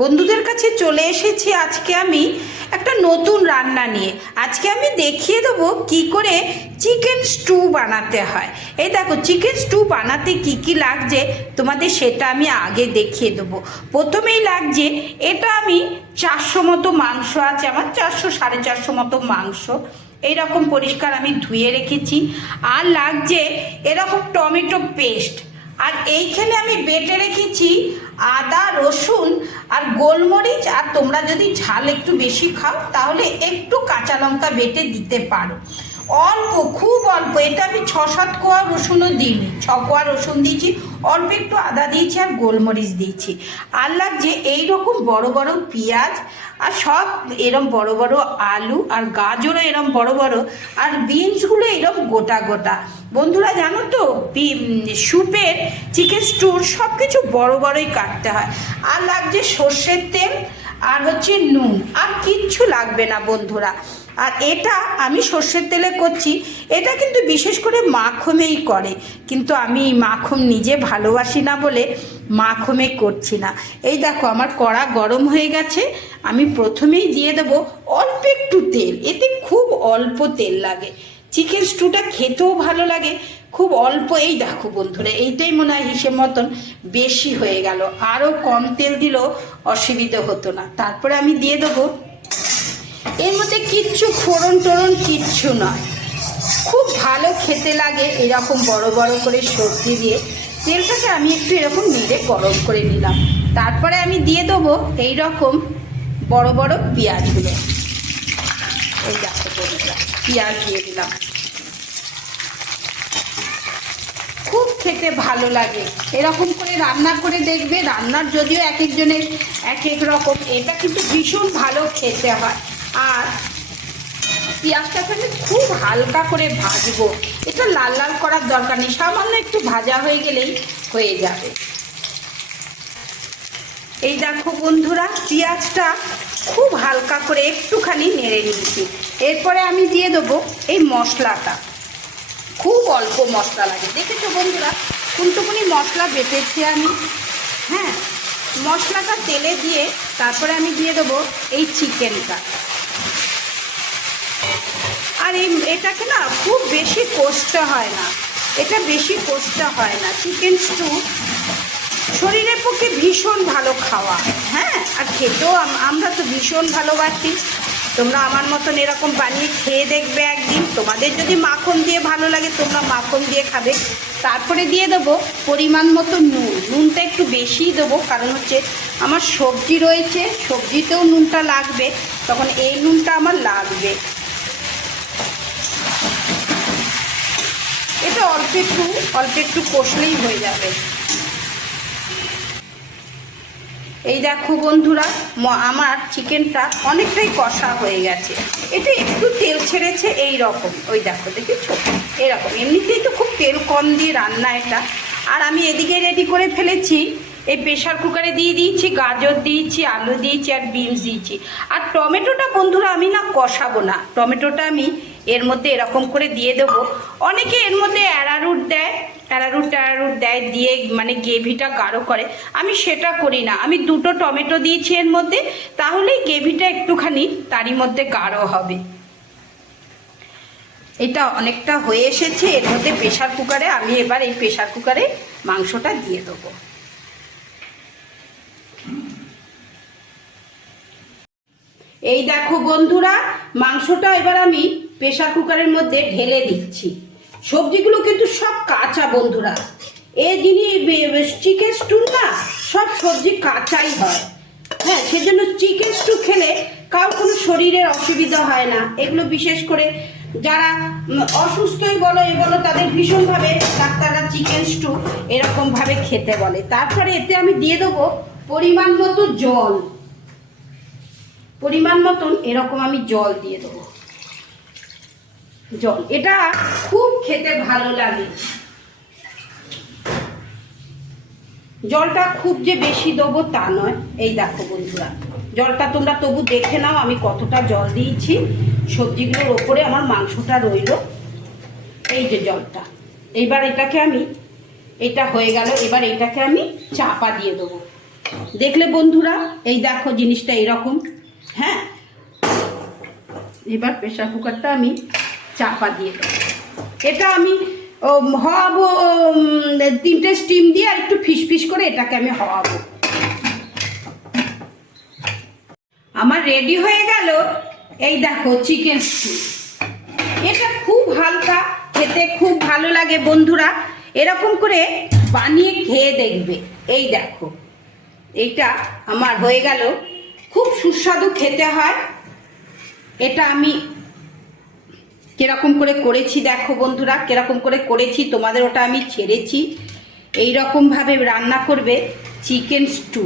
বন্ধুদের কাছে চলে এসেছি আজকে আমি একটা নতুন রান্না নিয়ে। আজকে আমি দেখিয়ে দেবো কি করে চিকেন স্টু বানাতে হয়। এই দেখো, চিকেন স্টু বানাতে কি কি লাগছে তোমাদের সেটা আমি আগে দেখিয়ে দেবো। প্রথমেই লাগছে, এটা আমি 400 মতো মাংস আছে আমার, 400 450 মতো মাংস এইরকম পরিষ্কার আমি ধুয়ে রেখেছি। আর লাগছে এরকম টমেটো পেস্ট, আর এইখানে আমি বেটে রেখেছি আদা রসুন আর গোলমরিচ, আর তোমরা যদি ঝাল একটু বেশি খাও তাহলে একটু কাঁচা লঙ্কা বেটে দিতে পারো। অল্প, খুব অল্প, এটা আমি 6-7 কোয়া রসুনও দিইনি, 6 কোয়া রসুন দিয়েছি, অল্প একটু আদা দিয়েছি আর গোলমরিচ দিয়েছি। আর লাগছে এইরকম বড় বড় পেঁয়াজ, আর সব এরম বড় বড় আলু, আর গাজরও এরম বড় বড়, আর বিনসগুলো এরম গোটা গোটা। বন্ধুরা জানো তো, স্যুপের চিকেন স্টুর সব কিছু বড় বড়ই কাটতে হয়। আর লাগছে সর্ষের তেল, আর হচ্ছে নুন, আর কিচ্ছু লাগবে না বন্ধুরা। আর এটা আমি সর্ষের তেলে করছি, এটা কিন্তু বিশেষ করে মাখমেই করে, কিন্তু আমি মাখম নিজে ভালোবাসি না বলে মাখমে করছি না। এই দেখো আমার কড়া গরম হয়ে গেছে, আমি প্রথমেই দিয়ে দেবো অল্প একটু তেল, এতে খুব অল্প তেল লাগে, চিকেন স্টুটা খেতেও ভালো লাগে, খুব অল্প। এই দেখো বন্ধুরা, এইটাই মনে হয় হিসেব মতন বেশি হয়ে গেল, আরও কম তেল দিলেও অসুবিধা হতো না। তারপরে আমি দিয়ে দেবো এর মধ্যে কিচ্ছু ফোড়ন টোড়ন কিচ্ছু নয়, খুব ভালো খেতে লাগে এরকম বড় বড় করে সবজি দিয়ে। তেলটাকে আমি একটু এরকম নেড়ে গরম করে নিলাম, তারপরে আমি দিয়ে দেবো এইরকম বড় বড় পেঁয়াজগুলো। এই দেখো বন্ধুরা, পেঁয়াজ দিয়ে দিলাম, খুব খেতে ভালো লাগে এরকম করে রান্না করে দেখবে। রান্নার যদিও এক একজনের এক এক রকম, এটা কিন্তু ভীষণ ভালো খেতে হয়। আর পেঁয়াজটাকে আমি খুব হালকা করে ভাজবো, এটা লাল লাল করার দরকার নেই, সামান্য একটু ভাজা হয়ে গেলেই হয়ে যাবে। এই দেখো বন্ধুরা, পেঁয়াজটা খুব হালকা করে একটুখানি নেড়ে নিয়েছি। এরপরে আমি দিয়ে দেবো এই মশলাটা, খুব অল্প মশলা লাগে, দেখেছো বন্ধুরা কোনটুকুনি মশলা বেটেছি আমি। হ্যাঁ, মশলাটা তেলে দিয়ে তারপরে আমি দিয়ে দেবো এই চিকেনটা। আর এটাকে না খুব বেশি কষতে হয় না, এটা বেশি কষতে হয় না। চিকেন স্টু শরীরের পক্ষে ভীষণ ভালো খাওয়া, হ্যাঁ, আর খেতেও আমরা তো ভীষণ ভালোবাসি। তোমরা আমার মতন এরকম বানিয়ে খেয়ে দেখবে একদিন, তোমাদের যদি মাখন দিয়ে ভালো লাগে তোমরা মাখন দিয়ে খাবে। তারপরে দিয়ে দেবো পরিমাণ মতো নুন, নুনটা একটু বেশিই দেবো, কারণ হচ্ছে আমার সবজি রয়েছে, সবজিতেও নুনটা লাগবে, তখন এই নুনটা আমার লাগবে। এটা অল্প একটু কষলেই হয়ে যাবে। এই দেখো বন্ধুরা, আমার চিকেনটা অনেকটাই কষা হয়ে গেছে, এটা একটু তেল ছেড়েছে এই রকম, ওই দেখো দেখেছো এরকম। এমনিতেই তো খুব তেল কম দিয়ে রান্না এটা। আর আমি এদিকে রেডি করে ফেলেছি, এই প্রেশার কুকারে দিয়ে দিয়েছি, গাজর দিয়েছি, আলু দিয়েছি, আর বিনস দিয়েছি। আর টমেটোটা বন্ধুরা আমি না কষাবো না, টমেটোটা আমি এর মধ্যে এরকম করে দিয়ে দেবো। অনেকে এর মধ্যে অ্যারারুট দেয়, অ্যারারুট দেয়, দিয়ে মানে গ্রেভিটা গাঢ় করে, আমি সেটা করি না। আমি 2টো টমেটো দিয়েছি এর মধ্যে, তাহলেই গ্রেভিটা একটুখানি তারই মধ্যে গাঢ় হবে। এটা অনেকটা হয়ে এসেছে, এর মধ্যে প্রেশার কুকারে আমি এবার এই প্রেশার কুকারে মাংসটা দিয়ে দেবো। এই দেখো বন্ধুরা, মাংসটা এবার আমি প্রেশার কুকারের মধ্যে ঢেলে দিচ্ছি। সবজিগুলো কিন্তু সব কাঁচা বন্ধুরা, এই জিনিস চিকেন স্টু না সব সবজি কাঁচাই হয়। হ্যাঁ, সেজন্য চিকেন স্টু খেলে কারোর কোনো শরীরের অসুবিধা হয় না। এগুলো বিশেষ করে যারা অসুস্থই বলো বলো তাদের ভীষণভাবে ডাক্তাররা চিকেন স্টু এরকমভাবে খেতে বলে। তারপরে এতে আমি দিয়ে দেবো পরিমাণ মতো জল, পরিমাণ মতন এরকম আমি জল দিয়ে দেবো। জল এটা খুব খেতে ভালো লাগে, জলটা খুব যে বেশি দেবো তা নয়। এই দেখো বন্ধুরা, জলটা তোমরা তবু দেখে নাও আমি কতটা জল দিয়েছি। সবজিগুলোর ওপরে আমার মাংসটা রইল, এই যে জলটা। এইবার এটাকে আমি, এটা হয়ে গেল, এবার এটাকে আমি চাপা দিয়ে দেবো। দেখলে বন্ধুরা, এই দেখো জিনিসটা এইরকম। হ্যাঁ, এবার প্রেশার কুকারটা আমি চাপা দিয়ে দেবো। এটা আমি হওয়াবো 3টে স্টিম দিয়ে, আর একটু ফিস করে এটাকে আমি হওয়াবো। আমার রেডি হয়ে গেল। এই দেখো চিকেন স্টু। এটা খুব হালকা, খেতে খুব ভালো লাগে বন্ধুরা। এরকম করে বানিয়ে খেয়ে দেখবে। এই দেখো, এইটা আমার হয়ে গেল। খুব সুস্বাদু খেতে হয়। এটা আমি কিরকম করে করেছি দেখো বন্ধুরা, কিরকম করে করেছি, তোমাদের ওটা আমি ছেড়েছি। এই রকমভাবে রান্না করবে চিকেন স্টু।